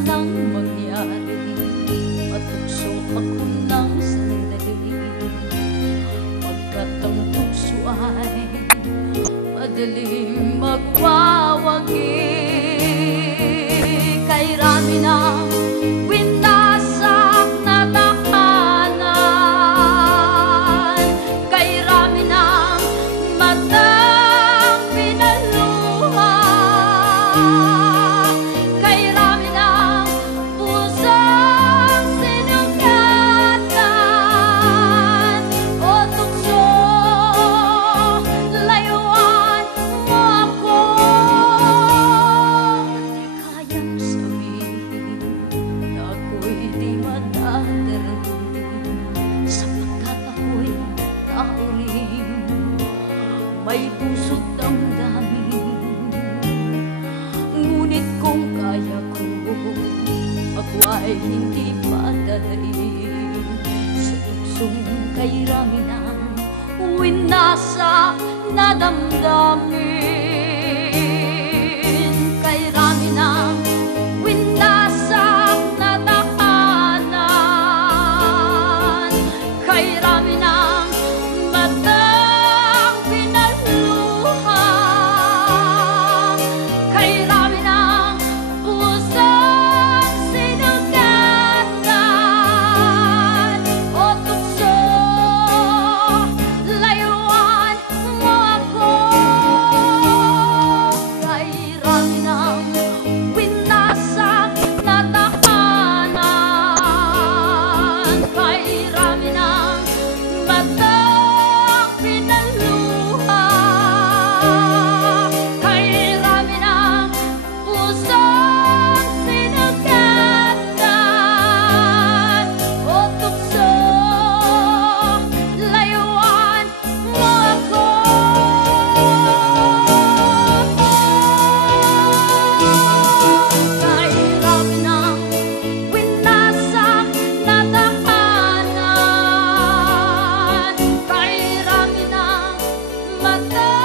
sanang mangyari, matukso ako ng sandali. Pagkat ang tukso ay madaling magwawagi. Kay rami ng winasak na tahanan, kay rami ng matang pinaluha, kay rami ng pusang sinugatan. O tukso, layuan mo ako. Di kayang sabihin na ako'y di madadarling, sapagkat ako'y tao rin, may puso't damdamin. Ngunit kung kaya ko, ako ay hindi padadaig sa tuksong kay rami ng winasak na damdamin. Kay rami ng winasak na tahanan, kay rami ng matang pinaluha, kay rami ng pusang sinugatan. O tukso, layuan mo ako. Kay rami ng winasak na tahanan, kay rami ng matang pinaluha, kay rami ng pusang sinugatan. O tukso, layuan mo ako. Kay rami ng winasak na tahanan, kay rami ng matang